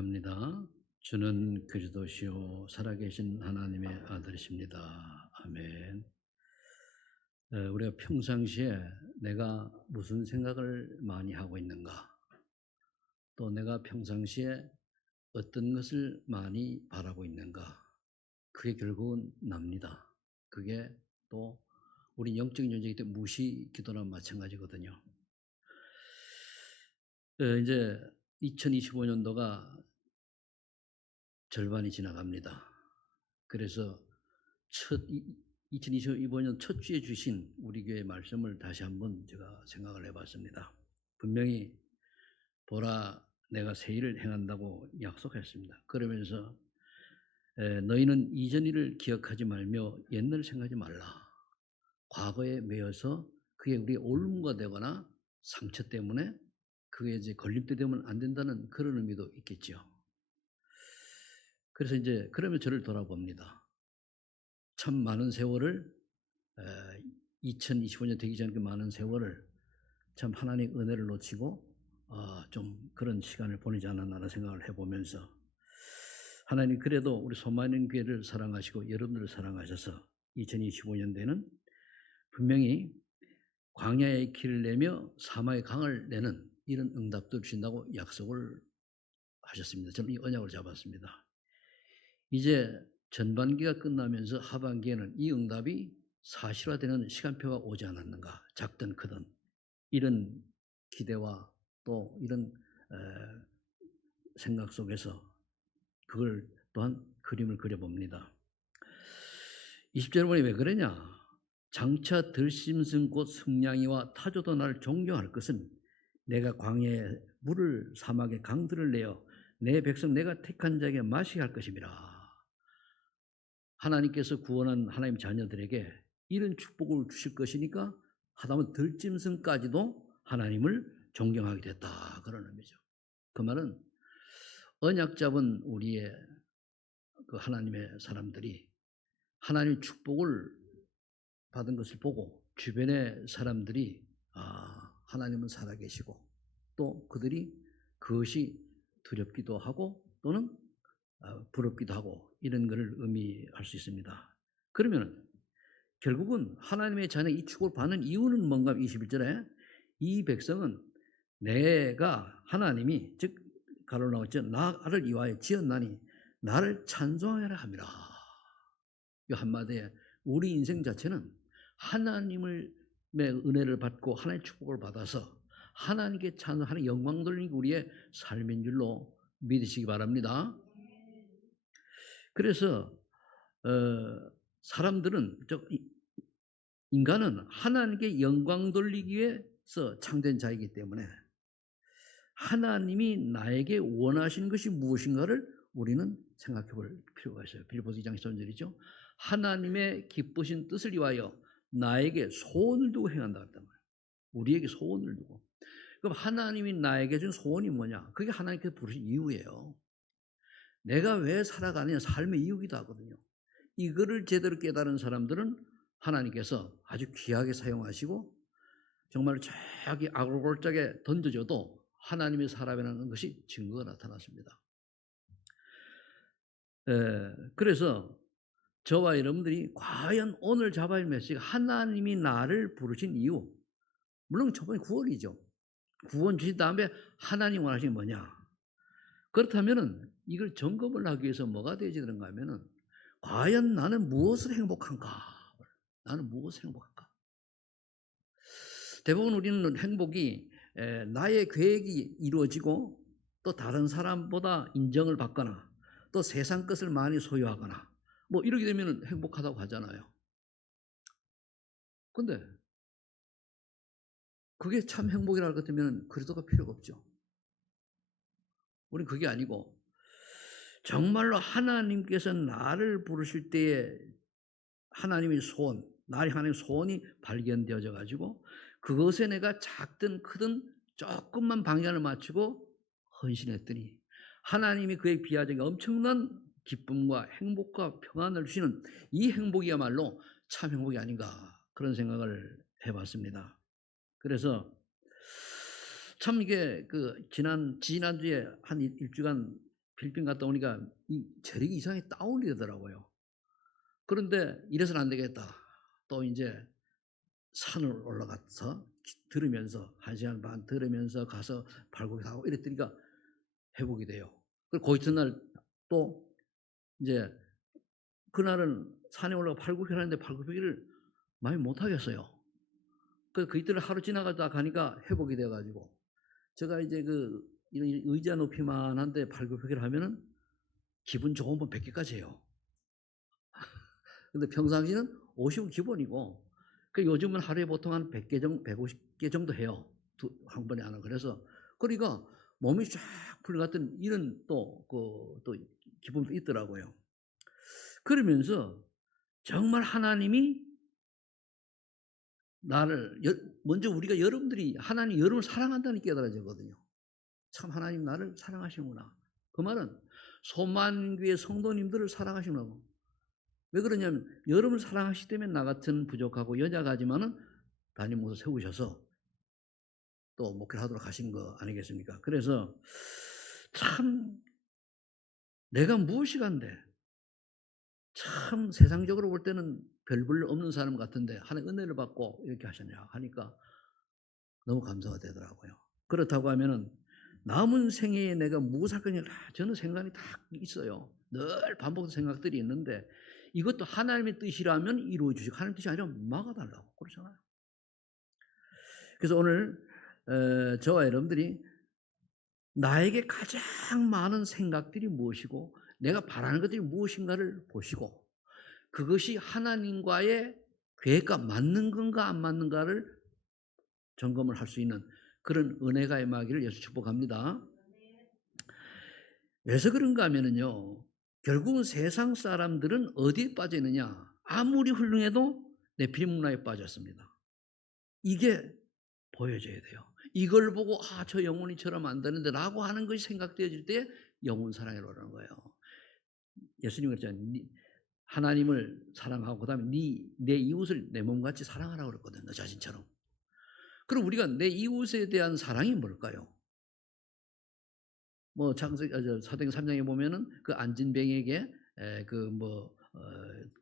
고백합니다. 주는 그리스도시요 살아계신 하나님의 아들이십니다. 아멘. 우리가 평상시에 내가 무슨 생각을 많이 하고 있는가, 또 내가 평상시에 어떤 것을 많이 바라고 있는가, 그게 결국은 납니다. 그게 또 우리 영적인 존재이기 때문에 무시 기도나 마찬가지거든요. 이제 2025년도가 절반이 지나갑니다. 그래서 2025년 첫 주에 주신 우리 교회 말씀을 다시 한번 제가 생각을 해봤습니다. 분명히 보라 내가 새 일을 행한다고 약속했습니다. 그러면서 너희는 이전 일을 기억하지 말며 옛날을 생각하지 말라. 과거에 매여서 그게 우리의 올무가 되거나 상처 때문에 그게 이제 걸림돌 되면 안 된다는 그런 의미도 있겠죠. 그래서 이제 그러면 저를 돌아봅니다. 참 많은 세월을 2025년 되기 전에 그 많은 세월을 참 하나님의 은혜를 놓치고 좀 그런 시간을 보내지 않았나 생각을 해보면서 하나님 그래도 우리 소만인 교회를 사랑하시고 여러분들을 사랑하셔서 2025년도에는 분명히 광야의 길을 내며 사막의 강을 내는 이런 응답도 주신다고 약속을 하셨습니다. 저는 이 언약을 잡았습니다. 이제 전반기가 끝나면서 하반기에는 이 응답이 사실화되는 시간표가 오지 않았는가, 작든 크든 이런 기대와 또 이런 생각 속에서 그걸 또한 그림을 그려봅니다. 20절 보니 왜 그러냐? 장차 들짐승 곧 승냥이와 타조도 나를 존경할 것은 내가 광야에 물을 사막에 강들을 내어 내 백성 내가 택한 자에게 마시게 할 것임이라. 하나님께서 구원한 하나님 자녀들에게 이런 축복을 주실 것이니까 하다못해 들짐승까지도 하나님을 존경하게 됐다. 그런 의미죠. 그 말은 언약 잡은 우리의 그 하나님의 사람들이 하나님의 축복을 받은 것을 보고 주변의 사람들이 하나님은 살아계시고 또 그들이 그것이 두렵기도 하고 또는 부럽기도 하고 이런 것을 의미할 수 있습니다. 그러면 결국은 하나님의 자녀 이 축복을 받는 이유는 뭔가 21절에 이 백성은 내가 하나님이 즉 가로로 나왔죠. 나를 위하여 지었나니 나를 찬송하라 함이라. 이 한마디에 우리 인생 자체는 하나님의 은혜를 받고 하나님의 축복을 받아서 하나님께 찬송하는 영광 돌리는 우리의 삶인 줄로 믿으시기 바랍니다. 그래서 사람들은 인간은 하나님께 영광 돌리기 위해서 창된 자이기 때문에 하나님이 나에게 원하신 것이 무엇인가를 우리는 생각해 볼 필요가 있어요. 빌립보서 2장 13절이죠. 하나님의 기쁘신 뜻을 위하여 나에게 소원을 두고 행한다 그랬단 말이에요. 우리에게 소원을 두고. 그럼 하나님이 나에게 준 소원이 뭐냐? 그게 하나님께서 부르신 이유예요. 내가 왜 살아가느냐 삶의 이유기도 하거든요. 이거를 제대로 깨달은 사람들은 하나님께서 아주 귀하게 사용하시고 정말 저기 아골골짝에 던져줘도 하나님의 사람이라는 것이 증거가 나타났습니다. 그래서 저와 여러분들이 과연 오늘 잡아야 할 메시지가 하나님이 나를 부르신 이유, 물론 저번에 구원이죠. 구원 주신 다음에 하나님 원하시는 게 뭐냐? 그렇다면은 이걸 점검을 하기 위해서 뭐가 되어야 되는가 하면은 과연 나는 무엇을 행복한가? 나는 무엇을 행복한가? 대부분 우리는 행복이 나의 계획이 이루어지고 또 다른 사람보다 인정을 받거나 또 세상 것을 많이 소유하거나 뭐 이렇게 되면 행복하다고 하잖아요. 근데 그게 참 행복이라고 할 것 같으면 그리스도가 필요가 없죠. 우리는 그게 아니고 정말로 하나님께서 나를 부르실 때에 하나님의 소원, 나의 하나님의 소원이 발견되어져 가지고 그것에 내가 작든 크든 조금만 방향을 맞추고 헌신했더니 하나님이 그에 비하적인 엄청난 기쁨과 행복과 평안을 주시는 이 행복이야말로 참 행복이 아닌가 그런 생각을 해봤습니다. 그래서 참 이게 지난주에 한 일주간 필리핀 갔다 오니까 이 체력이 이상하게 다운이 되더라고요. 그런데 이래서는 안 되겠다. 또 인제 산을 올라가서 들으면서 1 시간 반 들으면서 가서 발굴하고 이랬더니까 회복이 돼요. 그리고 그 이튿날 또 인제 그날은 산에 올라가 팔굽혀를 하는데 팔굽혀기를 많이 못 하겠어요. 그 이틀을 하루 지나가다 가니까 회복이 돼 가지고 제가 이제 이런 의자 높이만한데 발굽혀기를 하면은 기분 좋으면 100 개까지 해요. 근데 평상시는 50은 기본이고 요즘은 하루에 보통 한 100개 정도 150개 정도 해요. 한 번에 안 하고. 그래서 그러니까 몸이 쫙 풀린 것 같은 이런 또 기분도 있더라고요. 그러면서 정말 하나님이 나를 먼저 우리가 여러분들이 하나님이 여러분을 사랑한다는 게 깨달아지거든요. 참 하나님 나를 사랑하시는구나. 그 말은 소만교의 성도님들을 사랑하시는구나. 왜 그러냐면 여러분을 사랑하시기 때문에 나 같은 부족하고 연약하지만은 담임 목사 세우셔서 또 목회를 하도록 하신 거 아니겠습니까? 그래서 참 내가 무엇이간데 참 세상적으로 볼 때는 별 볼 없는 사람 같은데 하나님 은혜를 받고 이렇게 하셨냐 하니까 너무 감사가 되더라고요. 그렇다고 하면은 남은 생애에 내가 무엇을 할 거냐 저는 생각이 다 있어요. 늘 반복된 생각들이 있는데 이것도 하나님의 뜻이라면 이루어 주시고 하나님의 뜻이 아니라면 막아달라고 그러잖아요. 그래서 오늘 저와 여러분들이 나에게 가장 많은 생각들이 무엇이고 내가 바라는 것들이 무엇인가를 보시고 그것이 하나님과의 계획과 맞는 건가 안 맞는가를 점검을 할 수 있는 그런 은혜가 임하기를 예수 축복합니다. 왜서 그런가 하면은요. 결국은 세상 사람들은 어디에 빠져 있느냐? 아무리 훌륭해도 네피림 문화에 빠졌습니다. 이게 보여져야 돼요. 이걸 보고 '아 저 영혼이 저러면 안 되는데.'라고 하는 것이 생각되어질 때 영혼 사랑이라고 그러는 거예요. 예수님이 그랬잖아요. 하나님을 사랑하고 그다음에 내 이웃을 내 몸같이 사랑하라고 그랬거든요, 너 자신처럼. 그럼 우리가 내 이웃에 대한 사랑이 뭘까요? 뭐 사도행전 3 장에 보면은 그 안진뱅에게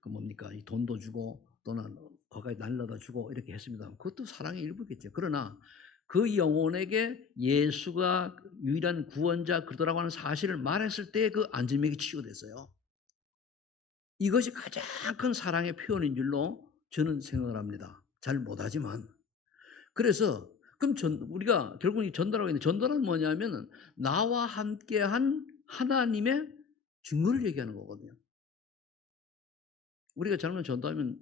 뭡니까? 이 돈도 주고 또는 거기에 날라다 주고 이렇게 했습니다. 그것도 사랑의 일부겠죠. 그러나 그 영혼에게 예수가 유일한 구원자 그러더라고 하는 사실을 말했을 때 그 안진뱅이 치유됐어요. 이것이 가장 큰 사랑의 표현인 줄로 저는 생각을 합니다. 잘 못하지만. 그래서 그럼 우리가 결국 이 전도라고 했는데 전도는 뭐냐면은 나와 함께한 하나님의 증거를 얘기하는 거거든요. 우리가 잘못 전도하면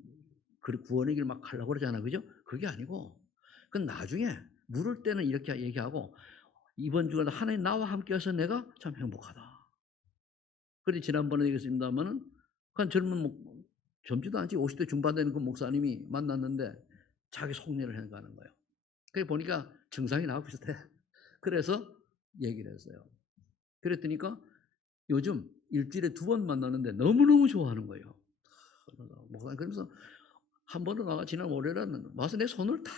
구원의 길 막 가려고 그러잖아요. 그죠? 그게 아니고 그건 나중에 물을 때는 이렇게 얘기하고 이번 주간 하나님 나와 함께해서 내가 참 행복하다. 그런데 지난번에 얘기했습니다마는 한 젊지도 않지 50대 중반 되는 그 목사님이 만났는데 자기 속내를 해가는 거예요. 그래 보니까 증상이 나하고 비슷해. 그래서 얘기를 했어요. 그랬더니까 요즘 일주일에 2번 만나는데 너무너무 좋아하는 거예요. 목사님 그러면서 한 번은 와가 지난 월요일에는 와서 내 손을 탁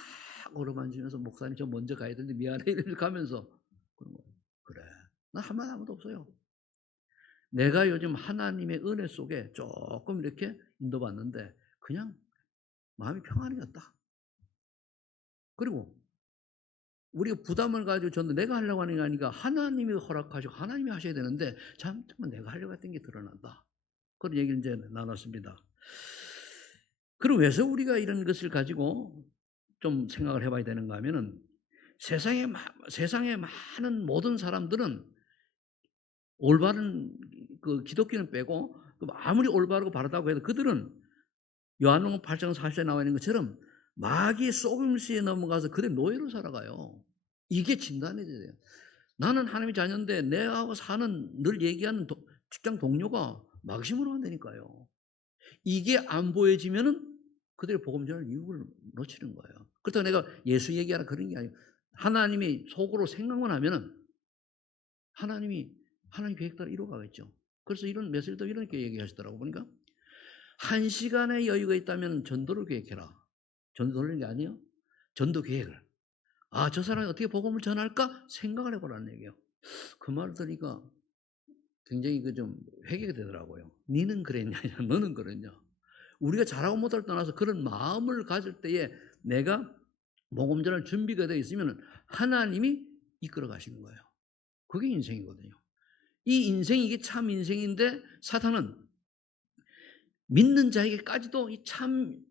어루만지면서 목사님 저 먼저 가야 되는데 미안해 이러면서 가면서 그래 나 한 말 아무도 없어요. 내가 요즘 하나님의 은혜 속에 조금 이렇게 인도받는데 그냥 마음이 평안해졌다. 그리고 우리가 부담을 가지고 저는 내가 하려고 하는 게 아니라 하나님이 허락하시고 하나님이 하셔야 되는데 잠깐만 내가 하려고 했던 게 드러난다. 그런 얘기를 이제 나눴습니다. 그럼 왜서 우리가 이런 것을 가지고 좀 생각을 해봐야 되는가 하면은 세상에 많은 모든 사람들은 올바른 그 기독교는 빼고 아무리 올바르고 바르다고 해도 그들은 요한복음 8장 40절에 나와 있는 것처럼 마귀의 속임수에 넘어가서 그들의 노예로 살아가요. 이게 진단이 돼요. 나는 하나님의 자녀인데 내하고 사는 늘 얘기하는 직장 동료가 막심으로 한다니까요. 이게 안 보여지면은 그들의 복음 전할 이유를 놓치는 거예요. 그렇다고 내가 예수 얘기하라 그런 게 아니에요. 하나님이 속으로 생각만 하면은 하나님 계획 따라 이루어가겠죠. 그래서 이런 메시지도 이렇게 얘기하시더라고 보니까 1시간의 여유가 있다면 전도를 계획해라. 전도 돌리는 게 아니에요. 전도 계획을. 저 사람이 어떻게 복음을 전할까 생각을 해보라는 얘기예요. 그 말을 들으니까 굉장히 그 좀 회개가 되더라고요. 니는 그랬냐, 너는 그랬냐. 우리가 잘하고 못할 떠나서 그런 마음을 가질 때에 내가 복음 전할 준비가 되어 있으면 하나님이 이끌어 가시는 거예요. 그게 인생이거든요. 이 인생이 이게 참 인생인데 사탄은 믿는 자에게까지도 이 참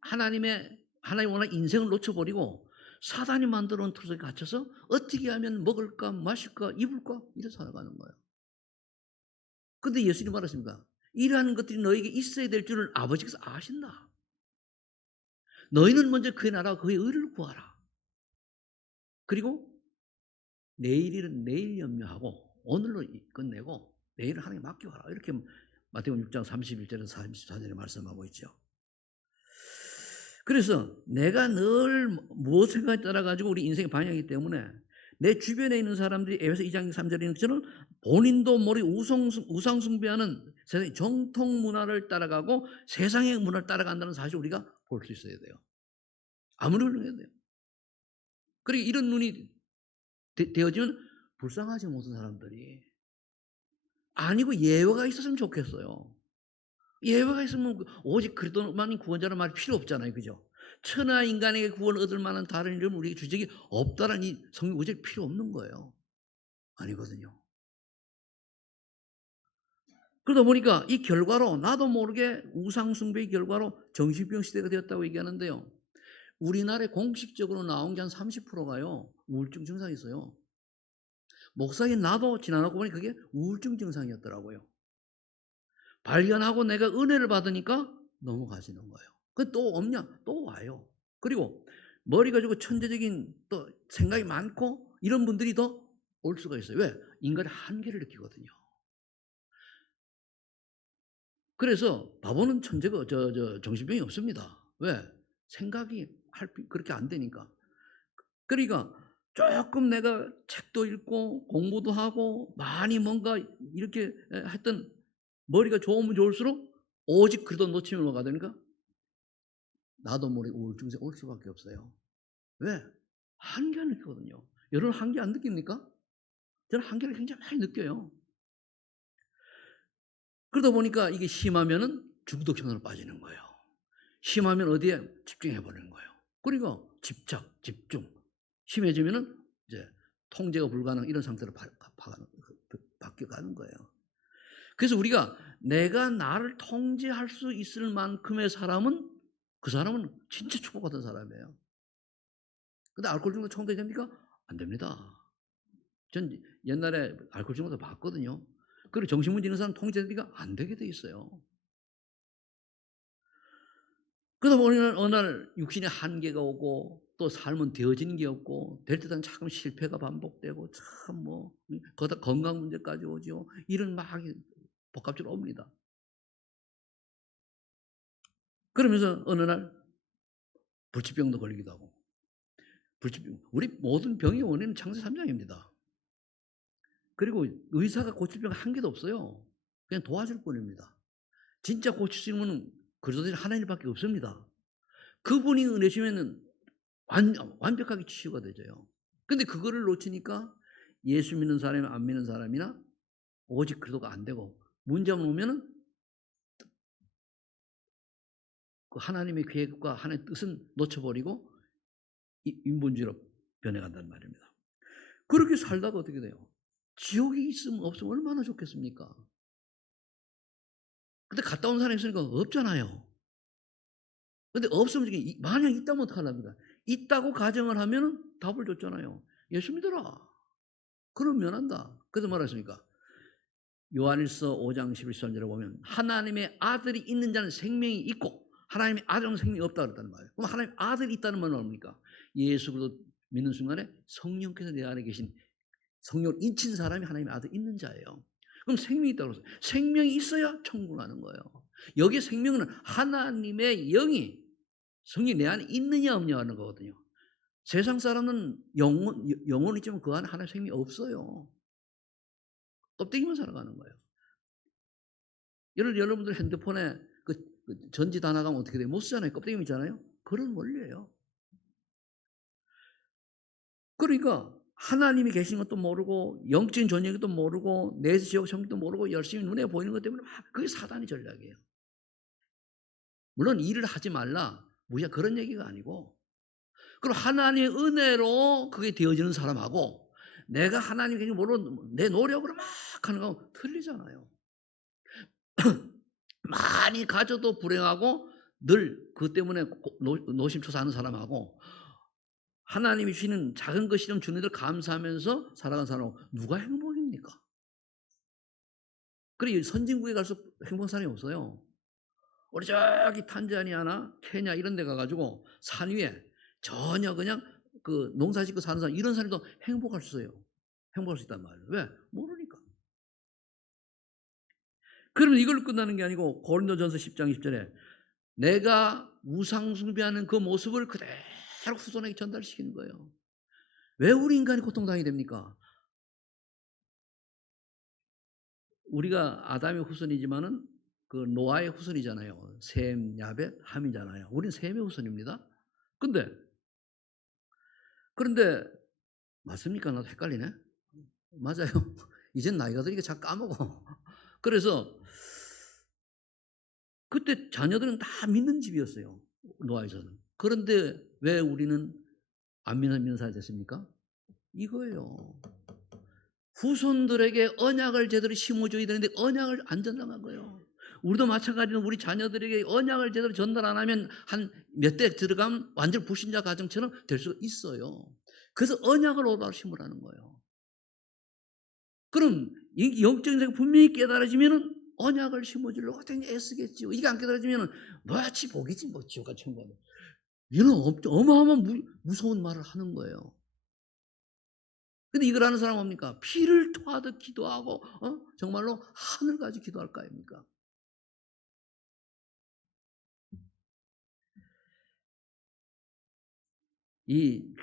하나님 원하는 인생을 놓쳐버리고 사단이 만들어 놓은 틀에 갇혀서 어떻게 하면 먹을까 마실까 입을까 이래 살아가는 거예요. 그런데 예수님 말했습니다. 이러한 것들이 너에게 있어야 될 줄을 아버지께서 아신다. 너희는 먼저 그의 나라와 그의 의를 구하라. 그리고 내일 일은 내일 염려하고 오늘로 끝내고 내일은 하나님께 맡겨라. 이렇게 마태복음 6장 31절에서 44절에 말씀하고 있죠. 그래서 내가 늘 무엇인가에 따라 가지고 우리 인생의 방향이기 때문에 내 주변에 있는 사람들이 에베소 2장 3절에 있는 것처럼 본인도 모르게 우상 숭배하는 세상의 정통 문화를 따라가고 세상의 문화를 따라간다는 사실을 우리가 볼 수 있어야 돼요. 아무리 훌륭해야 돼요. 그리고 이런 눈이 되어지면 불쌍하지 못한 사람들이 아니고 예외가 있었으면 좋겠어요. 예외가 있으면 오직 그리스도만이 구원자라는 말이 필요 없잖아요. 그죠? 천하 인간에게 구원을 얻을 만한 다른 이름은 우리에게 주적이 없다는 이 성경 구절이 필요 없는 거예요. 아니거든요. 그러다 보니까 이 결과로 나도 모르게 우상숭배의 결과로 정신병 시대가 되었다고 얘기하는데요. 우리나라에 공식적으로 나온 게 한 30%가요. 우울증 증상이 있어요. 목사님 나도 지나가고 보니 그게 우울증 증상이었더라고요. 발견하고 내가 은혜를 받으니까 넘어가시는 거예요. 그 또 없냐? 또 와요. 그리고 머리 가지고 천재적인 또 생각이 많고 이런 분들이 더 올 수가 있어요. 왜? 인간의 한계를 느끼거든요. 그래서 바보는 천재가 정신병이 없습니다. 왜? 생각이 그렇게 안 되니까. 그러니까 조금 내가 책도 읽고 공부도 하고 많이 뭔가 이렇게 했던 머리가 좋으면 좋을수록 오직 그러다 놓치면 뭐가 되니까 나도 모르게 우울증이 올 수밖에 없어요. 왜? 한계를 느끼거든요. 여러분 한계 안 느낍니까? 저는 한계를 굉장히 많이 느껴요. 그러다 보니까 이게 심하면은 중독성으로 빠지는 거예요. 심하면 어디에 집중해 버리는 거예요. 그리고 집중. 심해지면은 이제 통제가 불가능 이런 상태로 바뀌어가는 거예요. 그래서 우리가 내가 나를 통제할 수 있을 만큼의 사람은 그 사람은 진짜 축복받은 사람이에요. 근데 알코올 중독 통제됩니까? 안 됩니다. 전 옛날에 알코올 중독도 봤거든요. 그리고 정신문제 있는 사람 통제되기가 안 되게 돼 있어요. 그러다 보면 어느 날 육신의 한계가 오고 또 삶은 되어지는 게 없고 될 때는 자꾸 실패가 반복되고 참 거기다 건강 문제까지 오죠. 이런 막 복합적으로 옵니다. 그러면서 어느 날 불치병도 걸리기도 하고 불치병 우리 모든 병의 원인은 창세기 3장입니다. 그리고 의사가 고칠 병 한 개도 없어요. 그냥 도와줄 뿐입니다. 진짜 고칠 수 있는 분은 그리스도인 하나님밖에 없습니다. 그분이 은혜 주시면은 완벽하게 치유가 되죠. 근데 그거를 놓치니까 예수 믿는 사람이나 안 믿는 사람이나 오직 그리스도가 안 되고 문제만 오면은 그 하나님의 계획과 하나님의 뜻은 놓쳐버리고 인본주의로 변해간다는 말입니다. 그렇게 살다가 어떻게 돼요? 지옥이 있으면 없으면 얼마나 좋겠습니까? 근데 갔다 온 사람이 있으니까 없잖아요. 근데 없으면 만약 있다면 어떡하랍니까? 있다고 가정을 하면 답을 줬잖아요. 예수 믿어라. 그럼 면한다. 그래서 뭐라했습니까? 요한일서 5장 11절에 보면 하나님의 아들이 있는 자는 생명이 있고 하나님의 아들은 생명이 없다 그랬다는 말이에요. 그럼 하나님의 아들이 있다는 말은 뭡니까? 예수 그리스도 믿는 순간에 성령께서 내 안에 계신 성령을 인친 사람이 하나님의 아들 있는 자예요. 그럼 생명이 있다고 그랬어요. 생명이 있어야 천국 가는 거예요. 여기 생명은 하나님의 영이 성령이 내 안에 있느냐 없느냐 하는 거거든요. 세상 사람은 영혼이 있지만 그 안에 하나님의 생명이 없어요. 껍데기만 살아가는 거예요. 여러분들 핸드폰에 그 전지 다 나가면 어떻게 돼요? 못 쓰잖아요. 껍데기만 있잖아요. 그런 원리예요. 그러니까 하나님이 계신 것도 모르고 영적인 존재도 모르고 내 지역 성격도 모르고 열심히 눈에 보이는 것 때문에 막 그게 사단의 전략이에요. 물론 일을 하지 말라 무야 그런 얘기가 아니고 그럼 하나님의 은혜로 그게 되어지는 사람하고 내가 하나님 계신 모르고 내 노력으로 막 하는 거 틀리잖아요. 많이 가져도 불행하고 늘 그것 때문에 노심초사하는 사람하고 하나님이 주시는 작은 것이면 주는 대로 감사하면서 살아가는 사람하고 누가 행복입니까? 그래 선진국에 갈수록 행복한 사람이 없어요. 우리 저기 탄자니아나 케냐 이런 데 가가지고 산 위에 전혀 그냥 그 농사짓고 사는 사람 이런 사람도 행복할 수 있어요. 행복할 수 있단 말이에요. 왜? 모르니까. 그러면 이걸로 끝나는 게 아니고 고린도전서 10장 10절에 내가 우상 숭배하는 그 모습을 그대로 후손에게 전달시키는 거예요. 왜 우리 인간이 고통당하게 됩니까? 우리가 아담의 후손이지만은 그 노아의 후손이잖아요. 셈, 야벳, 함이잖아요. 우리는 셈의 후손입니다. 그런데 맞습니까? 나도 헷갈리네. 맞아요. 이젠 나이가 드니까 자꾸 까먹어. 그래서 그때 자녀들은 다 믿는 집이었어요. 노아에서는. 그런데 왜 우리는 안 믿는 사람이 됐습니까? 이거예요. 후손들에게 언약을 제대로 심어줘야 되는데 언약을 안 전달한 거예요. 우리도 마찬가지로 우리 자녀들에게 언약을 제대로 전달 안 하면 한 몇 대 들어가면 완전 불신자 가정처럼 될 수 있어요. 그래서 언약을 올바로 심으라는 거예요. 그럼 이 영적인 세계가 분명히 깨달아지면은 언약을 심어주려고 굉장히 애쓰겠지요. 이게 안 깨달아지면은 뭐야지 복이지 뭐 지옥 같은 거는. 이런 어마어마한 무서운 말을 하는 거예요. 근데 이걸 하는 사람은 뭡니까? 피를 토하듯 기도하고 정말로 하늘까지 기도할 거 아닙니까? 이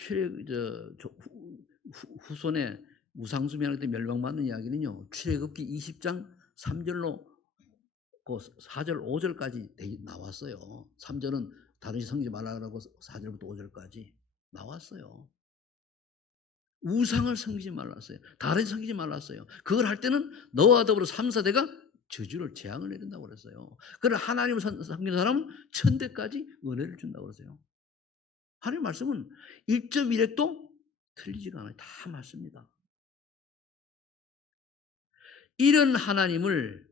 후손의 우상숭배하는 멸망받는 이야기는요. 출애굽기 20장 3절로 그 4절 5절까지 나왔어요. 3절은 다른 성기지 말라고 4절부터 5절까지 나왔어요. 우상을 섬기지 말랐어요. 다른 섬기지 말랐어요. 그걸 할 때는 너와 더불어 3, 4대가 저주를 재앙을 내린다고 그랬어요. 그걸 하나님을 섬기는 사람은 천대까지 은혜를 준다고 그랬어요. 하나님 말씀은 1.1핵도 틀리지가 않아요. 다 맞습니다. 이런 하나님을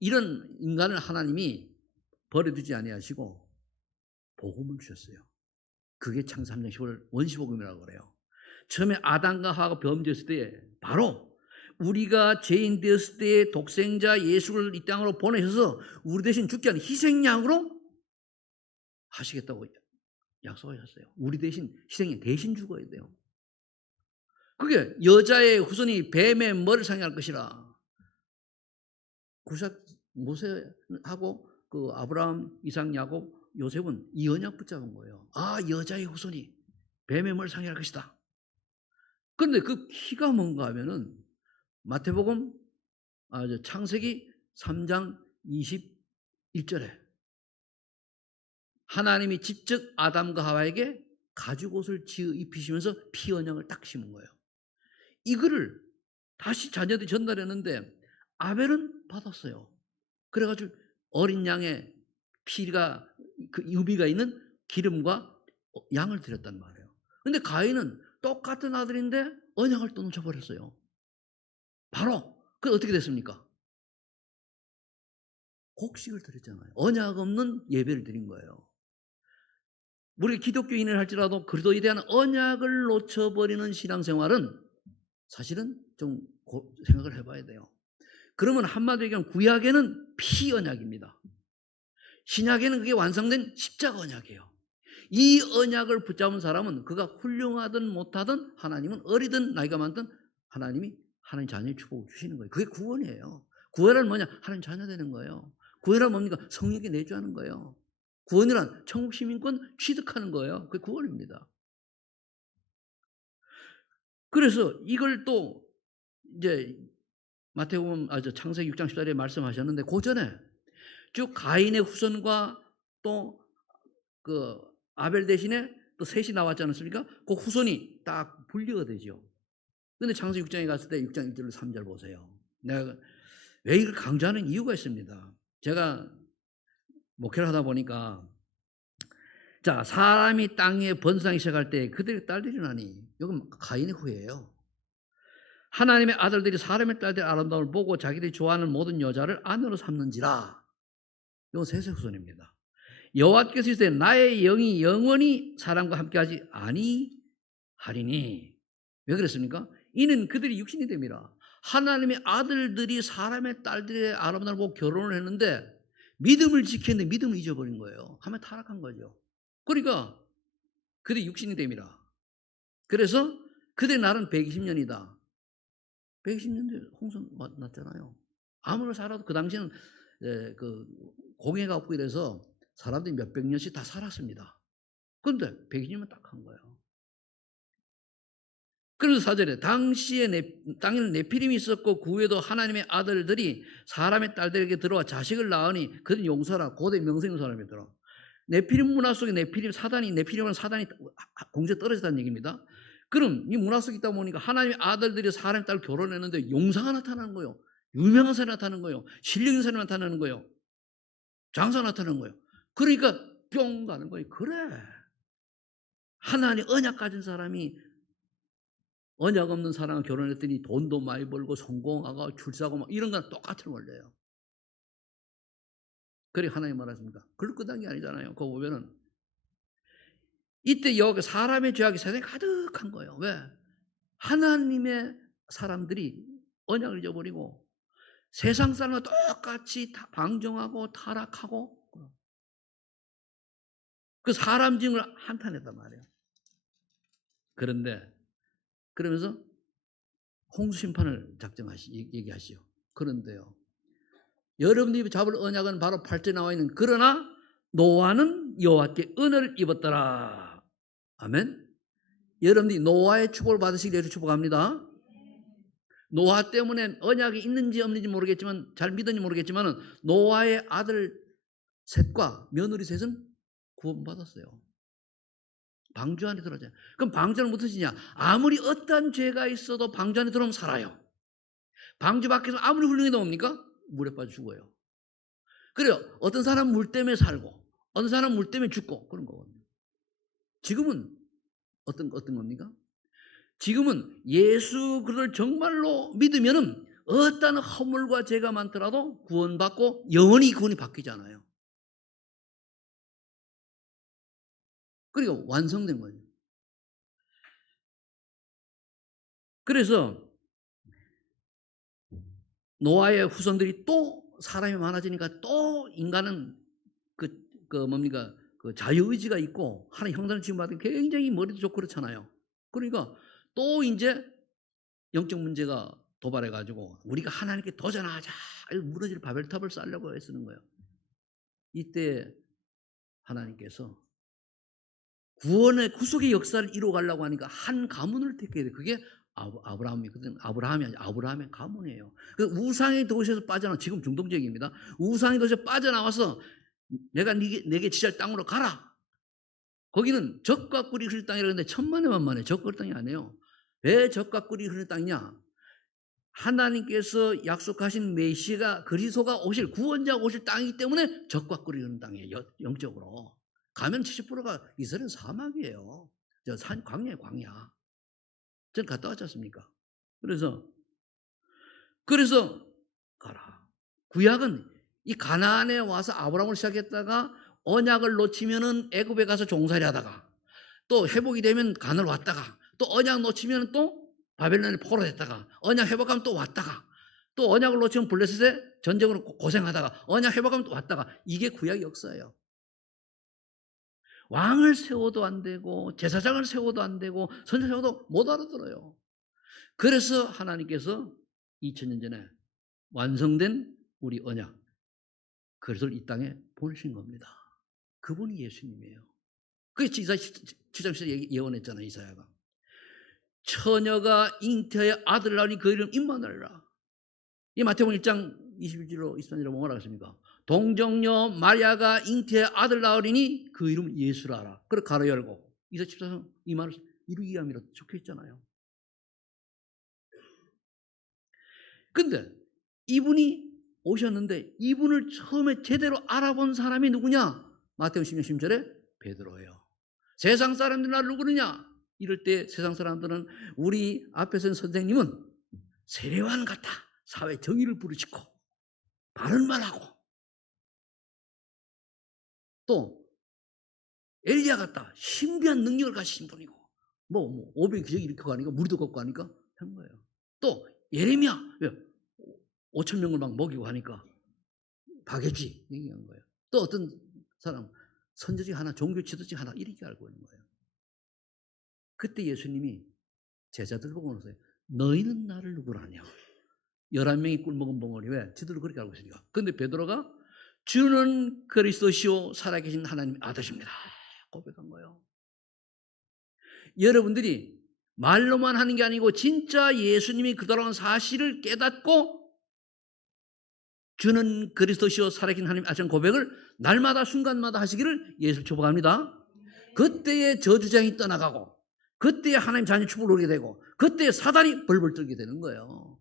이런 인간을 하나님이 버려두지 아니하시고 복음을 주셨어요. 그게 창세 3장 15절 원시복음이라고 그래요. 처음에 아담과 하와가 범죄했을 때 바로 우리가 죄인 되었을 때 독생자 예수를 이 땅으로 보내셔서 우리 대신 죽게 하는 희생양으로 하시겠다고 약속하셨어요. 우리 대신 희생양 대신 죽어야 돼요. 그게 여자의 후손이 뱀의 머리를 상해할 것이라. 구약 모세하고 그 아브라함, 이삭, 야곱, 요셉은 이 언약 붙잡은 거예요. 아, 여자의 후손이 뱀의 머리를 상해할 것이다. 그런데 그 키가 뭔가 하면은 마태복음 창세기 3장 21절에 하나님이 직접 아담과 하와에게 가죽옷을 지어 입히시면서 피 언약을 딱 심은 거예요. 이거를 다시 자녀들이 전달했는데 아벨은 받았어요. 그래가지고 어린 양의 피가 그 유비가 있는 기름과 양을 드렸단 말이에요. 근데 가인은 똑같은 아들인데 언약을 또 놓쳐버렸어요. 바로 그 어떻게 됐습니까? 곡식을 드렸잖아요. 언약 없는 예배를 드린 거예요. 우리 기독교인을 할지라도 그리스도에 대한 언약을 놓쳐버리는 신앙생활은 사실은 좀 생각을 해봐야 돼요. 그러면 한마디로 얘기하면 구약에는 피 언약입니다. 신약에는 그게 완성된 십자가 언약이에요. 이 언약을 붙잡은 사람은 그가 훌륭하든 못하든 하나님은 어리든 나이가 많든 하나님이 하나님 자녀의 축복을 주시는 거예요. 그게 구원이에요. 구원은 뭐냐? 하나님 자녀 되는 거예요. 구원은 뭡니까? 성령께 내주하는 거예요. 구원이란 천국 시민권 취득하는 거예요. 그게 구원입니다. 그래서 이걸 또 이제 마태복음 창세기 6장 10절에 말씀하셨는데 그 전에 쭉 가인의 후손과 또 그 아벨 대신에 또 셋이 나왔지 않습니까? 그 후손이 딱 분리가 되죠. 근데 창세기 6장에 갔을 때 6장 1절 3절 보세요. 내가 왜 이걸 강조하는 이유가 있습니다. 제가 목회를 하다 보니까 자, 사람이 땅에 번성하기 시작할 때 그들의 딸들이 나니, 이건 가인의 후예예요. 하나님의 아들들이 사람의 딸들의 아름다움을 보고 자기들이 좋아하는 모든 여자를 아내로 삼는지라. 이건 세세후손입니다. 여호와께서 이르시되 나의 영이 영원히 사람과 함께하지 아니하리니. 왜 그랬습니까? 이는 그들이 육신이 됨이라. 하나님의 아들들이 사람의 딸들의 아름다움을 보고 결혼을 했는데 믿음을 지켰는데 믿음을 잊어버린 거예요. 하면 타락한 거죠. 그러니까 그들이 육신이 됨이라. 그래서 그들의 날은 120년이다. 120년대 홍수 났잖아요. 아무리 살아도 그 당시에는 그 공해가 없고 이래서 사람들이 몇백 년씩 다 살았습니다. 그런데 120년만 딱 한 거예요. 그래서 4절에 당시에 땅에는 네피림이 있었고 그 후에도 하나님의 아들들이 사람의 딸들에게 들어와 자식을 낳으니 그들은 용사라 고대 명성 사람이더라. 네피림 문화 속에 네피림은 사단이 공중에 떨어졌다는 얘기입니다. 그럼 이 문화 속에 있다 보니까 하나님의 아들들이 사람의 딸을 결혼했는데 용사가 나타나는 거예요. 유명한 사람이 나타나는 거예요. 실력 있는 사람이 나타나는 거예요. 장사가 나타나는 거예요. 그러니까 뿅 가는 거예요. 그래. 하나님 언약 가진 사람이 언약 없는 사람과 결혼했더니 돈도 많이 벌고 성공하고 출세하고 막 이런 건 똑같은 원리예요. 그래 하나님 말하십니까? 그걸 끝난 게 아니잖아요. 그거 보면은 이때 여기 사람의 죄악이 세상에 가득한 거예요. 왜? 하나님의 사람들이 언약을 잊어버리고 세상 사람과 똑같이 방종하고 타락하고 그 사람 짐을 한탄했단 말이에요. 그런데 그러면서 홍수 심판을 얘기하시오. 그런데요. 여러분들이 잡을 언약은 바로 8절에 나와 있는 그러나 노아는 여호와께 은혜를 입었더라. 아멘. 여러분들이 노아의 축복을 받으시기 위해서 축복합니다. 노아 때문에 언약이 있는지 없는지 모르겠지만 잘 믿었는지 모르겠지만 노아의 아들 셋과 며느리 셋은 구원받았어요. 방주 안에 들어가잖아요. 그럼 방주 안에 무슨 뜻이냐? 아무리 어떤 죄가 있어도 방주 안에 들어오면 살아요. 방주 밖에서 아무리 훌륭해도 뭡니까? 물에 빠져 죽어요. 그래요. 어떤 사람은 물 때문에 살고 어떤 사람은 물 때문에 죽고 그런 거거든요. 지금은 어떤 겁니까? 지금은 예수 그를 정말로 믿으면은 어떤 허물과 죄가 많더라도 구원받고 영원히 구원이 바뀌잖아요. 그러니까 완성된 거예요. 그래서 노아의 후손들이 또 사람이 많아지니까 또 인간은 뭡니까? 그 자유의지가 있고 하나님 형상을 지음받은 굉장히 머리도 좋고 그렇잖아요. 그러니까 또 이제 영적 문제가 도발해가지고 우리가 하나님께 도전하자 무너질 바벨탑을 쌓으려고 애쓰는 거예요. 이때 하나님께서 구원의 구속의 역사를 이루어가려고 하니까 한 가문을 택해야 돼. 그게 아브라함이거든. 아브라함이 아니라 아브라함의 가문이에요. 그 우상의 도시에서 빠져나와 지금 중동적입니다. 우상의 도시에서 빠져나와서 내가 내게 지시할 땅으로 가라. 거기는 젖과 꿀이 흐를 땅이라고 하는데 천만에 만만해. 젖과 꿀 땅이 아니에요. 왜 젖과 꿀이 흐르는 땅이냐? 하나님께서 약속하신 메시가 그리스도가 오실 구원자가 오실 땅이기 때문에 젖과 꿀이 흐르는 땅이에요. 영적으로. 가면 70%가 이스라엘 사막이에요. 광야에 광야. 전 갔다 왔지 않습니까? 그래서 가라. 구약은 이 가나안에 와서 아브라함을 시작했다가 언약을 놓치면은 애굽에 가서 종살이 하다가 또 회복이 되면 가나안을 왔다가 또 언약 놓치면 또 바벨론에 포로됐다가 언약 회복하면 또 왔다가 또 언약을 놓치면 블레셋에 전쟁으로 고생하다가 언약 회복하면 또 왔다가 이게 구약의 역사예요. 왕을 세워도 안 되고 제사장을 세워도 안 되고 선지자 세워도 못 알아들어요. 그래서 하나님께서 2000년 전에 완성된 우리 언약 그리스도를 이 땅에 보내신 겁니다. 그분이 예수님이에요. 그게 이사야 7장 예언했잖아요. 이사야가. 처녀가 잉태하여 아들을 낳으니 그 이름 임마누엘이라. 이 마태복음 1장 21절로 23절로 뭐라 했습니까? 동정녀 마리아가 잉태하여 아들 낳으리니 그 이름 예수라라. 그걸 가로 열고 이사야 14장 이 말을 이루기 위함이라 적혀 있잖아요. 근데 이분이 오셨는데 이분을 처음에 제대로 알아본 사람이 누구냐? 마태복음 16장 10절에 베드로예요. 세상 사람들이 나를 누구느냐? 이럴 때 세상 사람들은 우리 앞에 선 선생님은 세례관 같다. 사회 정의를 부르짖고 바른 말하고 또 엘리야 같다. 신비한 능력을 가지신 분이고 뭐 500 기적 일으키고 하니까 무리도 걷고 하니까 한 거예요. 또 예레미야 5천 명을 막 먹이고 하니까 박해지 얘기한 거예요. 또 어떤 사람 선지자 하나 종교 지도자 하나 이렇게 알고 있는 거예요. 그때 예수님이 제자들 보고 그러세요. 너희는 나를 누구로 아냐? 11명이 꿀 먹은 벙어리 왜? 지들도 그렇게 알고 있으니까. 근데 베드로가 주는 그리스도시요 살아계신 하나님의 아들입니다. 고백한 거예요. 여러분들이 말로만 하는 게 아니고 진짜 예수님이 그들어온 사실을 깨닫고 주는 그리스도시요 살아계신 하나님의 아들 고백을 날마다 순간마다 하시기를 예수 축복합니다. 그때의 저주장이 떠나가고 그때의 하나님 자녀 축복을 누리게 되고 그때의 사단이 벌벌 떨게 되는 거예요.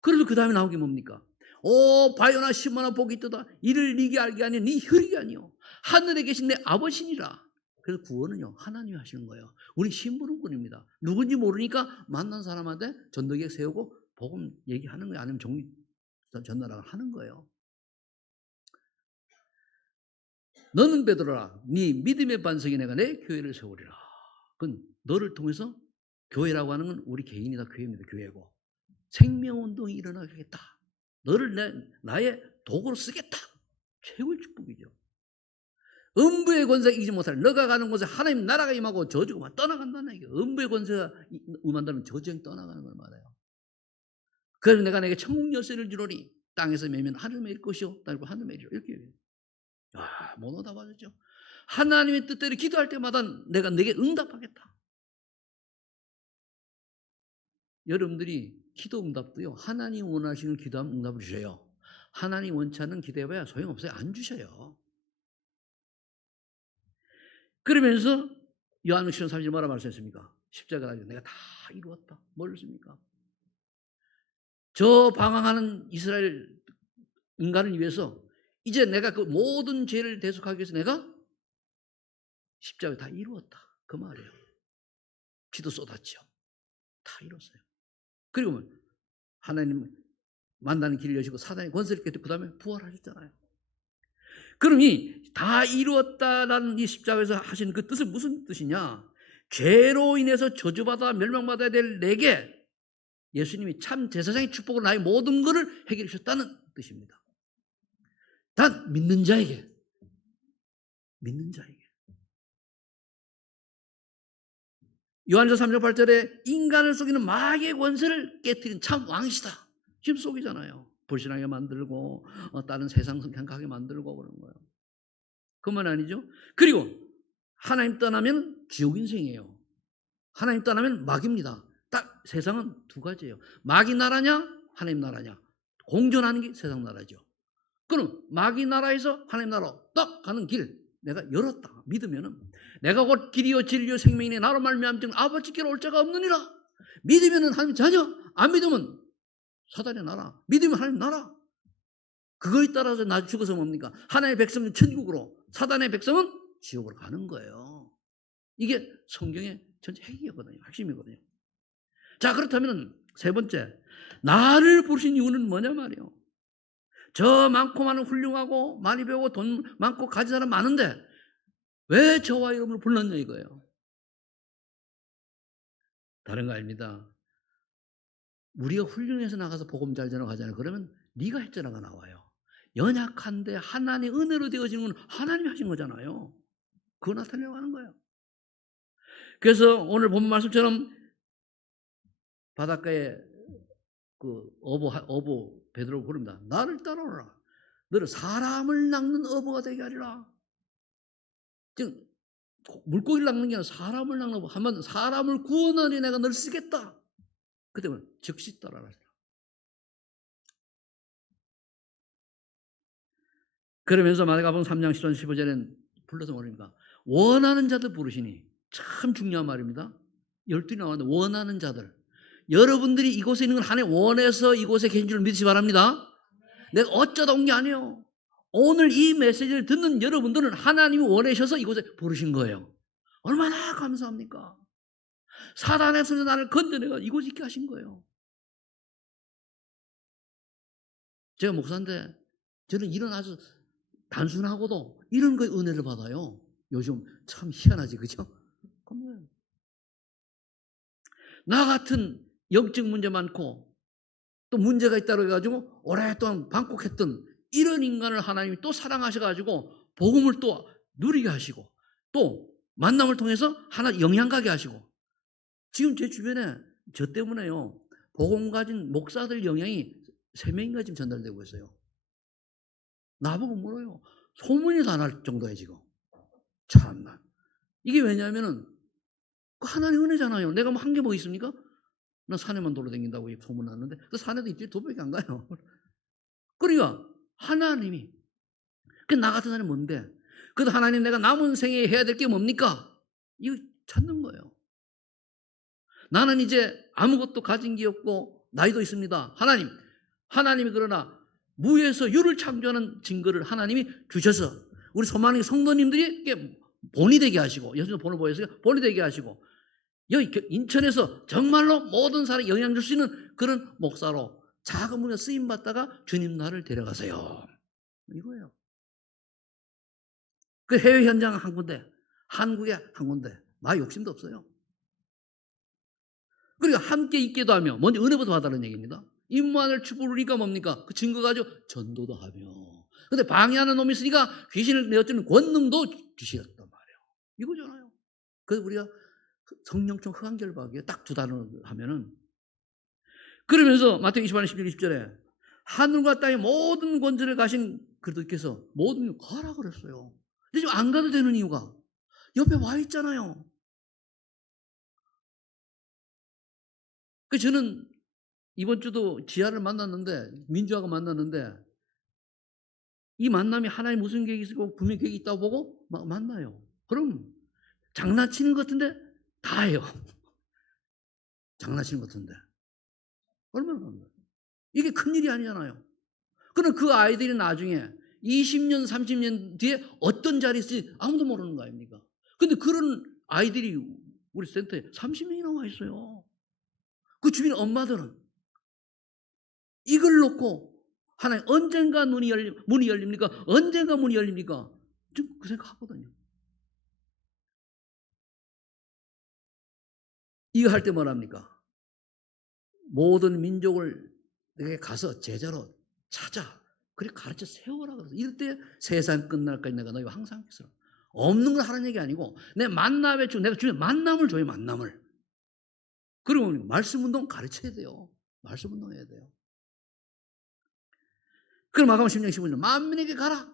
그래서 그 다음에 나온 게 뭡니까? 오 바요나 시몬아 복이 있도다. 이를 네게 알게 하니 네 혈이 아니요 하늘에 계신 내 아버지니라. 그래서 구원은요 하나님이 하시는 거예요. 우리 심부름꾼입니다. 누군지 모르니까 만난 사람한테 전도객 세우고 복음 얘기하는 거예요. 아니면 종이 전달을 하는 거예요. 너는 베드로라 네 믿음의 반석이 내가 내 교회를 세우리라. 그건 너를 통해서 교회라고 하는 건 우리 개인이다. 교회입니다. 교회고 생명운동이 일어나겠다. 너를 나의 도구로 쓰겠다. 최고의 축복이죠. 음부의 권세가 이기지 못할 너가 가는 곳에 하나님 나라가 임하고 저주가 떠나간다는 얘기예요. 음부의 권세가 임한다면 저주가 떠나가는 걸 말해요. 그래서 내가 내게 천국 열쇠를 주노니 땅에서 매면 하늘 매일 것이요 땅에서 하늘 매리라 이렇게 얘기해요. 못 응답하죠. 하나님의 뜻대로 기도할 때마다 내가 내게 응답하겠다. 여러분들이 기도 응답도요. 하나님 원하시는 기도하면 응답을 주셔요. 하나님 원치 않는 기도해봐야 소용없어요. 안 주셔요. 그러면서 요한복음 3절 뭐라 말씀했습니까? 십자가 가지고 내가 다 이루었다. 뭘 했습니까? 저 방황하는 이스라엘 인간을 위해서 이제 내가 그 모든 죄를 대속하기 위해서 내가 십자가 다 이루었다. 그 말이에요. 피도 쏟았죠. 다 이뤘어요. 그리고 하나님 만나는 길을 여시고 사단의 권세를 깨뜨리고 그 다음에 부활하셨잖아요. 그럼 이 다 이루었다라는 이 십자가에서 하신 그 뜻은 무슨 뜻이냐? 죄로 인해서 저주받아 멸망받아야 될 내게 예수님이 참 제사장의 축복으로 나의 모든 것을 해결해 주셨다는 뜻입니다. 단 믿는 자에게 요한일서 3장 8절에 인간을 속이는 마귀의 권세를 깨뜨린 참 왕이시다. 지금 속이잖아요. 불신하게 만들고 다른 세상 생각하게 만들고 그런 거예요. 그만 아니죠. 그리고 하나님 떠나면 지옥 인생이에요. 하나님 떠나면 마귀입니다. 딱 세상은 두 가지예요. 마귀 나라냐 하나님 나라냐. 공존하는 게 세상 나라죠. 그럼 마귀 나라에서 하나님 나라로 딱 가는 길 내가 열었다. 믿으면은 내가 곧 길이요 진리요 생명이니 나로 말미암아 아버지께로 올 자가 없느니라. 믿으면은 하나님 자녀, 안 믿으면 사단의 나라. 믿으면 하나님 나라. 그거에 따라서 나 죽어서 뭡니까? 하나님의 백성은 천국으로, 사단의 백성은 지옥으로 가는 거예요. 이게 성경의 전체 핵이거든요. 핵심이거든요. 자, 그렇다면 세 번째, 나를 부르신 이유는 뭐냐 말이에요. 저 많고 많은 훌륭하고 많이 배우고 돈 많고 가진 사람 많은데 왜 저와 여러분을 불렀냐 이거예요. 다른 거 아닙니다. 우리가 훌륭해서 나가서 복음 잘 전하잖아요. 그러면 네가 했잖아가 나와요. 연약한데 하나님의 은혜로 되어지는 건 하나님이 하신 거잖아요. 그거 나타내려고 하는 거예요. 그래서 오늘 본 말씀처럼 바닷가에 그 어부 베드로가 부릅니다. 나를 따라오라. 너를 사람을 낚는 어부가 되게 하리라. 지금 물고기를 낚는 게 아니라 사람을 낚는 어부. 한번 사람을 구원하니 내가 널 쓰겠다. 그때는 즉시 따라라. 그러면서 마가복음 3장 10절 15절에는 불러서 말입니다. 원하는 자들 부르시니 참 중요한 말입니다. 12이 나왔는데 원하는 자들. 여러분들이 이곳에 있는 건 하나님 원해서 이곳에 계신 줄 믿으시 바랍니다. 내가 어쩌다 온 게 아니에요. 오늘 이 메시지를 듣는 여러분들은 하나님이 원하셔서 이곳에 부르신 거예요. 얼마나 감사합니까? 사단의 손에서 나를 건져내가 이곳에 있게 하신 거예요. 제가 목사인데 저는 이런 아주 단순하고도 이런 거에 은혜를 받아요. 요즘 참 희한하지, 그죠? 나 같은 영적 문제 많고 또 문제가 있다고 해가지고 오랫동안 방콕했던 이런 인간을 하나님이 또 사랑하셔가지고 복음을 또 누리게 하시고 또 만남을 통해서 하나 영향 가게 하시고 지금 제 주변에 저 때문에요. 복음 가진 목사들 영향이 3명인가 지금 전달되고 있어요. 나보고 물어요. 소문이 다 날 정도에 지금. 참나. 이게 왜냐하면은 하나님 은혜잖아요. 내가 뭐 한 게 뭐 있습니까? 나 산에만 돌아다닌다고 소문 났는데 그 산에도 일주일에 2번밖에 안 가요. 그러니까 하나님이 나 같은 사람이 뭔데? 그래도 하나님 내가 남은 생에 해야 될 게 뭡니까? 이거 찾는 거예요. 나는 이제 아무것도 가진 게 없고 나이도 있습니다. 하나님이 그러나 무에서 유를 창조하는 증거를 하나님이 주셔서 우리 소망의 성도님들이 본이 되게 하시고 예수님 본을 보여서 본이 되게 하시고 여기 인천에서 정말로 모든 사람에 영향 줄 수 있는 그런 목사로 작은 문에 쓰임 받다가 주님 나를 데려가세요. 이거예요. 그 해외 현장 한 군데, 한국에 한 군데, 나 욕심도 없어요. 그러니까 함께 있기도 하며, 먼저 은혜부터 받아라는 얘기입니다. 임무안을 추구르니까 뭡니까? 그 증거 가지고 전도도 하며. 근데 방해하는 놈이 있으니까 귀신을 내어주는 권능도 주시겠단 말이에요. 이거잖아요. 그래서 우리가 성령청 흑안결박이에요. 딱 2단어를 하면은. 그러면서 마태복음 20장 16, 20절에 하늘과 땅의 모든 권세를 가신 그리스도께서 모든 가라 그랬어요. 근데 지금 안 가도 되는 이유가 옆에 와 있잖아요. 그래서 저는 이번 주도 지하를 만났는데 민주하고 만났는데 이 만남이 하나님 무슨 계획이 있고 분명히 계획이 있다고 보고 만나요. 그럼 장난치는 것 같은데 다 해요. 장난치는 것 같은데 얼마나 감사해요. 이게 큰일이 아니잖아요. 그럼 그 아이들이 나중에 20년 30년 뒤에 어떤 자리에 있을지 아무도 모르는 거 아닙니까? 근데 그런 아이들이 우리 센터에 30명이나 와 있어요. 그 주변 엄마들은 이걸 놓고 하나님 언젠가 문이 열립니까? 언젠가 문이 열립니까? 좀 그 생각하거든요. 이거 할 때 뭐랍니까? 모든 민족을 내게 가서 제자로 찾아. 그래 가르쳐 세워라 그래서 이럴 때 세상 끝날까지 내가 너희와 항상 있어. 없는 걸 하라는 얘기 아니고 내 만남에 내가 주면 만남을 줘요. 만남을. 그리고 말씀 운동 가르쳐야 돼요. 말씀 운동해야 돼요. 그럼 마가복음 10장 15절 만민에게 가라.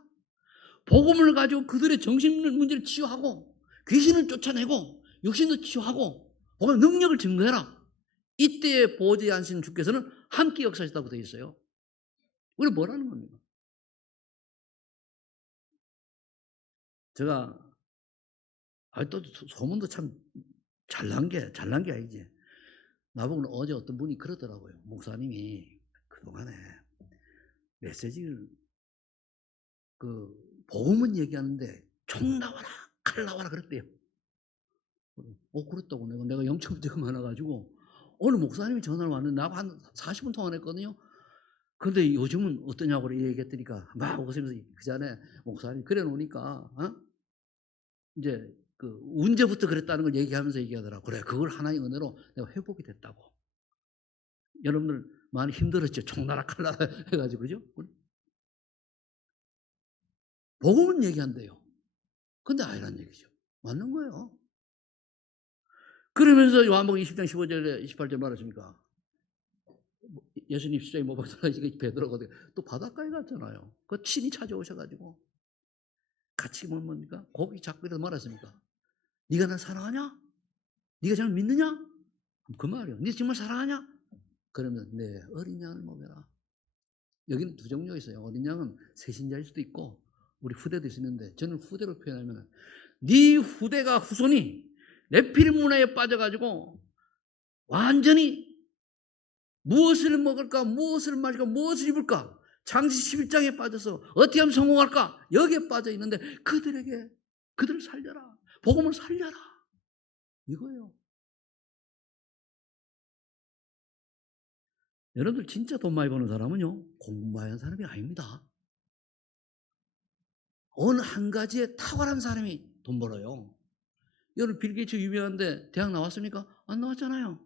복음을 가지고 그들의 정신 문제를 치유하고 귀신을 쫓아내고 육신도 치유하고 복음의 능력을 증거해라. 이때에 보좌에 앉으신 주께서는 함께 역사하셨다고 되어 있어요. 우리 뭐라는 겁니까? 제가 또 소문도 참 잘난 게 아니지. 나보고는 어제 어떤 분이 그러더라고요. 목사님이 그동안에 메시지를 복음은 얘기하는데 총 나와라 칼 나와라 그랬대요. 그랬다고 내가 영적 문제가 많아가지고 오늘 목사님이 전화를 왔는데 나하고 한 40분 통화했거든요. 그런데 요즘은 어떠냐고 얘기했더니까 막 웃으면서 그 전에 목사님 그래 놓으니까 이제 언제부터 그랬다는 걸 얘기하더라고. 그래 그걸 하나의 은혜로 내가 회복이 됐다고. 여러분들 많이 힘들었죠. 총나라 칼나라 해가지고 그죠? 복음은 얘기한대요. 근데 아니란 얘기죠. 맞는 거예요. 그러면서 요한복음 20장 15절에 28절 말하십니까? 예수님 십자가에 못 박혀가지고 베드로가 또 바닷가에 갔잖아요. 그 친히 찾아오셔가지고 같이 뭡니까? 고기 잡고 이래서 말했습니까? 네가 날 사랑하냐? 네가 정말 믿느냐? 그 말이요. 네 정말 사랑하냐? 그러면 네 어린 양을 먹여라. 여기는 2 종류가 있어요. 어린 양은 세신자일 수도 있고 우리 후대도 있는데 저는 후대로 표현하면 네 후대가 후손이 네피림 문화에 빠져가지고 완전히 무엇을 먹을까? 무엇을 마실까? 무엇을 입을까? 창세기 11장에 빠져서 어떻게 하면 성공할까? 여기에 빠져 있는데 그들을 살려라. 복음을 살려라. 이거예요. 여러분들 진짜 돈 많이 버는 사람은요, 공부하는 사람이 아닙니다. 어느 한 가지에 탁월한 사람이 돈 벌어요. 여러분 빌 게이츠 유명한데 대학 나왔습니까? 안 나왔잖아요.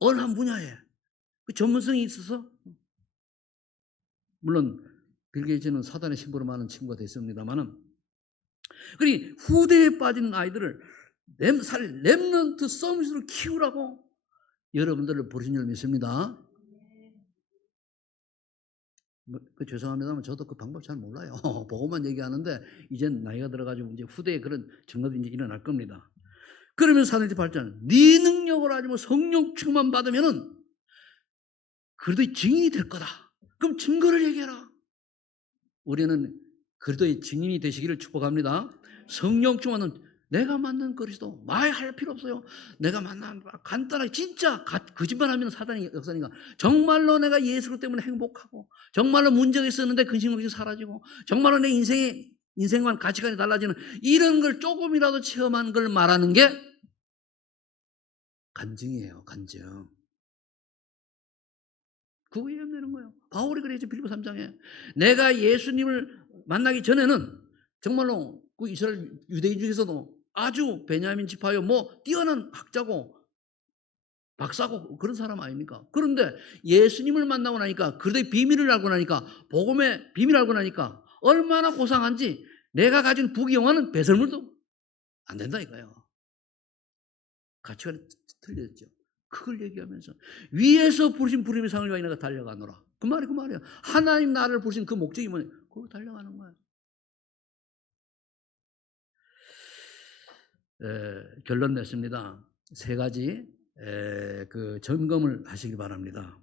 어느 한 분야에 그 전문성이 있어서, 물론 빌 게이츠는 사단의 신부로 많은 친구가 됐습니다만은, 그러니 후대에 빠진 아이들을 렘넌트 서밋으로 키우라고 여러분들을 부르신 줄 믿습니다. 죄송합니다만 저도 그 방법 잘 몰라요. 보고만 얘기하는데 이젠 나이가 들어가지고 이제 후대에 그런 증거도 이제 일어날 겁니다. 그러면 사도행전 8장 네 능력을 가지고 성령 충만 받으면은 그리스도의 증인이 될 거다. 그럼 증거를 얘기해라. 우리는 그리스도의 증인이 되시기를 축복합니다. 성령 충만은 내가 만난 그리스도 말할 필요 없어요. 내가 만난 간단하게 진짜 거짓말하면 사단이 역사니까 정말로 내가 예수 때문에 행복하고 정말로 문제가 있었는데 근심 없이 사라지고 정말로 내 인생관 가치관이 달라지는 이런 걸 조금이라도 체험한 걸 말하는 게 간증이에요. 간증. 그거 얘기하면 거예요. 바울이 그랬죠. 빌립보 3장에 내가 예수님을 만나기 전에는 정말로 그 이스라엘 유대인 중에서도 아주 베냐민 지파요 뭐 뛰어난 학자고 박사고 그런 사람 아닙니까? 그런데 예수님을 만나고 나니까 그들의 비밀을 알고 나니까 복음의 비밀을 알고 나니까 얼마나 고상한지 내가 가진 부귀영화는 배설물도 안 된다 이거예요. 가치관이 틀려졌죠. 그걸 얘기하면서 위에서 부르신 부름의 상을 위하여 내가 달려가노라. 그 말이에요. 하나님 나를 부르신 그 목적이 뭐냐? 그거 달려가는 거예요. 결론 냈습니다. 세 가지 그 점검을 하시기 바랍니다.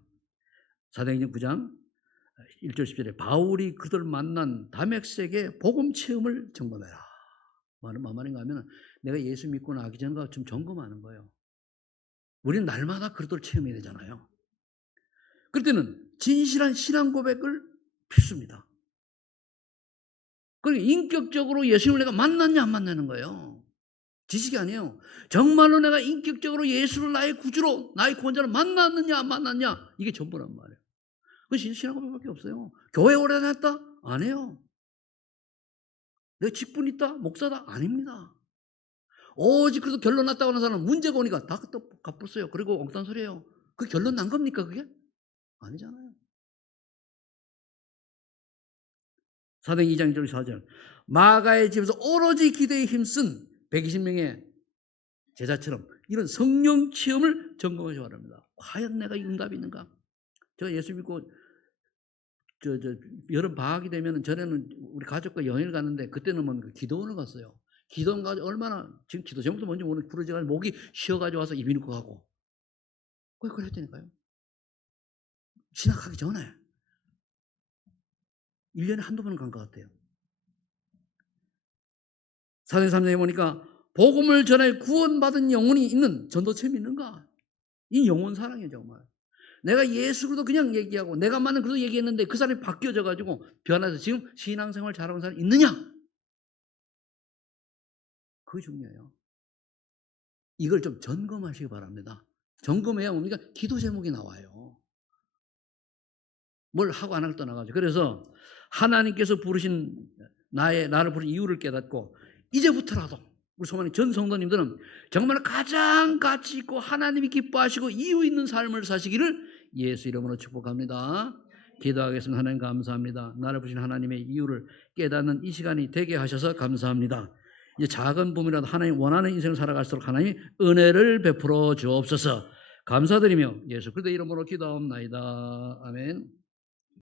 사도행전 9장 1절 10절에 바울이 그들 만난 다메섹의 복음 체험을 점검해라. 무슨 말인가 하면 내가 예수 믿고 나기 전과 좀 점검하는 거예요. 우리는 날마다 그리스도를 체험해야 되잖아요. 그럴 때는 진실한 신앙 고백을 필수입니다. 그러니까 인격적으로 예수님을 내가 만났냐 안 만나는 거예요. 지식이 아니에요. 정말로 내가 인격적으로 예수를 나의 구주로 나의 구원자로 만났느냐 안 만났냐 이게 전부란 말이에요. 그건 신앙 고백밖에 없어요. 교회 오래 다녔다? 아니에요. 내 직분 있다? 목사다? 아닙니다. 오직 그래도 결론 났다고 하는 사람은 문제가 오니까 다 갚았어요. 그리고 엉뚱한 소리예요. 그 결론 난 겁니까 그게? 아니잖아요. 사도행전 2장 1절 4절 마가의 집에서 오로지 기도에 힘쓴 120명의 제자처럼 이런 성령 체험을 점검하셔야 합니다. 과연 내가 이 응답이 있는가? 제가 예수 믿고 여름 방학이 되면 전에는 우리 가족과 여행을 갔는데 그때는 뭐 기도원을 갔어요. 기도원 가지고 얼마나 지금 기도 제목도 뭔지 오늘 부러져가지고 목이 쉬어가지고 와서 입이 넣고 가고 그걸 했다니까요. 신학하기 전에 1년에 한두 번은 간 것 같아요. 사도행전 3장에 보니까 복음을 전해 구원받은 영혼이 있는 전도체험이 있는가? 이 영혼 사랑이에요 정말. 내가 예수 그리스도 그냥 얘기하고 내가 만난 그리스도 얘기했는데 그 사람이 바뀌어져 가지고 변해서 지금 신앙생활 잘하는 사람이 있느냐? 그게 중요해요. 이걸 좀 점검하시기 바랍니다. 점검해야 뭡니까? 기도 제목이 나와요. 뭘 하고 안 할 떠나가지고. 그래서 하나님께서 부르신 나를 부르신 이유를 깨닫고 이제부터라도 우리 소망의 전 성도님들은 정말 가장 가치 있고 하나님이 기뻐하시고 이유 있는 삶을 사시기를 예수 이름으로 축복합니다. 기도하겠습니다. 하나님 감사합니다. 나를 부르신 하나님의 이유를 깨닫는 이 시간이 되게 하셔서 감사합니다. 이제 작은 부분이라도 하나님 원하는 인생을 살아갈수록 하나님 은혜를 베풀어 주옵소서. 감사드리며 예수 그리스도 이름으로 기도하옵나이다. 아멘.